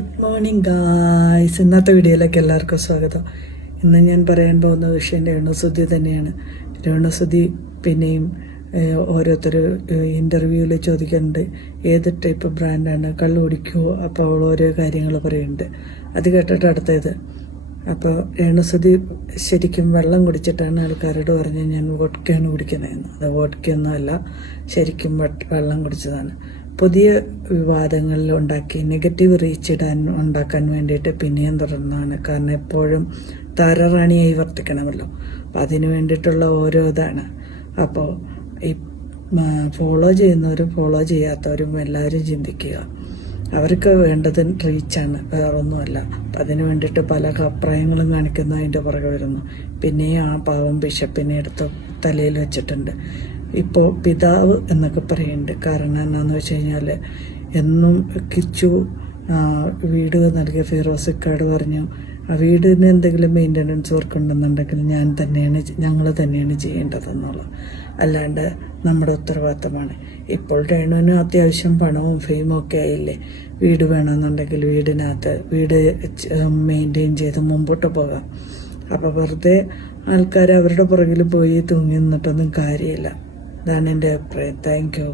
Good morning guys. ഇന്നത്തെ വീഡിയോയിലേക്ക് എല്ലാവർക്കും സ്വാഗതം. ഇന്ന് ഞാൻ പറയാൻ പോകുന്ന വിഷയം രേണുസുതി തന്നെയാണ്. രേണുസുതി പിന്നെയും ഓരോരുത്തർ ഇൻ്റർവ്യൂവിൽ ചോദിക്കുന്നുണ്ട് ഏത് ടൈപ്പ് ബ്രാൻഡാണ്, കള്ള് കുടിക്കുമോ? അപ്പോൾ അവൾ ഓരോ കാര്യങ്ങൾ പറയുന്നുണ്ട്. അത് കേട്ടിട്ട് അടുത്തത്. അപ്പോൾ രേണുസുതി ശരിക്കും വെള്ളം കുടിച്ചിട്ടാണ് ആൾക്കാരോട് പറഞ്ഞ് ഞാൻ വോഡ്ക്കയാണ് കുടിക്കുന്നതെന്ന്. അത് വോഡ്ക്കയൊന്നും അല്ല, ശരിക്കും വെള്ളം കുടിച്ചതാണ്. പുതിയ വിവാദങ്ങളിൽ ഉണ്ടാക്കി നെഗറ്റീവ് റീച്ച് ഉണ്ടാക്കാൻ വേണ്ടിയിട്ട് പിന്നെയും തുടർന്നാണ്. കാരണം എപ്പോഴും താരറാണിയായി വർത്തിക്കണമല്ലോ. അപ്പം അതിന് വേണ്ടിയിട്ടുള്ള ഓരോ ഇതാണ്. അപ്പോൾ ഈ ഫോളോ ചെയ്യുന്നവരും ഫോളോ ചെയ്യാത്തവരും എല്ലാവരും ചിന്തിക്കുക. അവർക്ക് വേണ്ടത് റീച്ചാണ്, വേറൊന്നുമല്ല. അപ്പം അതിന് വേണ്ടിയിട്ട് പല അഭിപ്രായങ്ങളും കാണിക്കുന്ന അതിൻ്റെ പുറകെ വരുന്നു. പിന്നെയും ആ പാവം ബിഷപ്പിനെ എടുത്ത് തലയിൽ വെച്ചിട്ടുണ്ട്. ഇപ്പോൾ പിതാവ് എന്നൊക്കെ പറയുന്നുണ്ട്. കാരണം എന്നാന്ന് വെച്ച് കഴിഞ്ഞാൽ എന്നും കിച്ചു വീട് നൽകിയ ഫിറോസിക്കാട് പറഞ്ഞു ആ വീടിന് എന്തെങ്കിലും മെയിൻ്റനൻസ് വർക്ക് ഉണ്ടെന്നുണ്ടെങ്കിൽ ഞങ്ങൾ തന്നെയാണ് ചെയ്യേണ്ടതെന്നുള്ളത്, അല്ലാണ്ട് നമ്മുടെ ഉത്തരവാദിത്തമാണ്. ഇപ്പോൾ രേണുവിന് അത്യാവശ്യം പണവും ഫെയിമും ഒക്കെ ആയില്ലേ. വീട് വേണമെന്നുണ്ടെങ്കിൽ വീട് മെയിൻറ്റെയിൻ ചെയ്ത് മുമ്പോട്ട് പോകാം. അപ്പോൾ വെറുതെ ആൾക്കാർ അവരുടെ പുറകിൽ പോയി തൂങ്ങി നിന്നിട്ടൊന്നും കാര്യമില്ല. ഇതാണ് എൻ്റെ അഭിപ്രായം. Thank you.